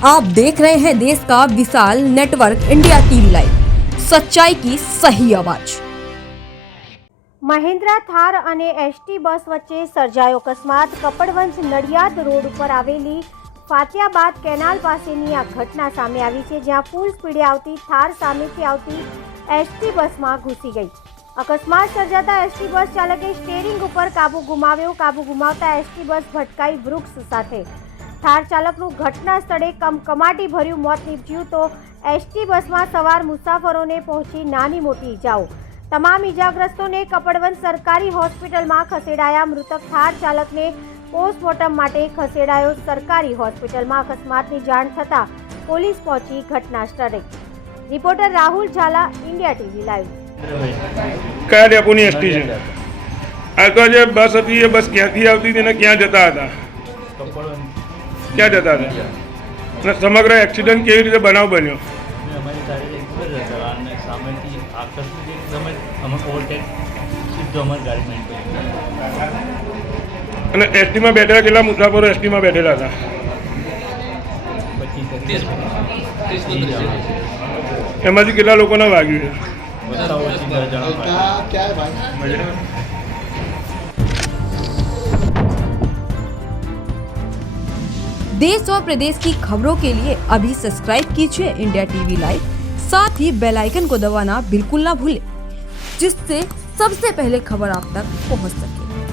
आप देख रहे हैं देश का विशाल नेटवर्क इंडिया टीवी लाइव, सच्चाई की सही आवाज। મહિન્દ્રા થાર અને એસટી બસ વચ્ચે સર્જાયો અકસ્માત। કપડવંજ નડિયાદ રોડ ઉપર આવેલી ફાતિયાબાદ કેનાલ પાસેની આ ઘટના સામે આવી છે, જ્યાં ફૂલ સ્પીડે આવતી થાર સામેથી આવતી એસટી બસમાં ઘૂસી ગઈ। અકસ્માત સર્જાતા એસટી બસ ચાલકે સ્ટીયરિંગ ઉપર કાબુ ગુમાવ્યો। કાબુ ગુમાવતા એસટી બસ ભટકાઈ વૃક્ષ સાથે। થાર ચાલકનું ઘટના સ્થળે કમકમાટી ભર્યું મોત નીપજ્યું, તો એસટી બસમાં સવાર મુસાફરોને પહોંચી નાની મોટી ઇજાઓ। તમામ ઇજાગ્રસ્તોને કપડવંજ સરકારી હોસ્પિટલમાં ખસેડાયા। મૃતક થાર ચાલકને પોસ્ટમોર્ટમ માટે ખસેડાયો સરકારી હોસ્પિટલમાં। અકસ્માતની જાણ થતાં પોલીસ પહોંચી ઘટના સ્થળે। Reporter Rahul Jhala, India TV live. કયા ડેપોની એસટી છે? આ તો જે બસ હતી એ બસ ક્યાંથી આવતી હતી ને ક્યાં જતા હતા? ક્યાં જતા હતા? અને સમગ્ર એક્સિડન્ટ કેવી રીતે બનાવ બન્યો? અમારી ગાડી રેગ્યુલર હતા અને સામેથી આકસ્મિક એકદમ અમે ઓવરટેક સીધો અમારી ગાડીમાં અને એસટીમાં બેઠેલા કેટલા મુસાફરો એસટીમાં બેઠેલા હતા? એમાંથી કેટલા લોકોને વાગ્યું છે? देश और प्रदेश की खबरों के लिए अभी सब्सक्राइब कीजिए इंडिया टीवी लाइव, साथ ही बेल आइकन को दबाना बिल्कुल ना भूलें, जिससे सबसे पहले खबर आप तक पहुंच सके।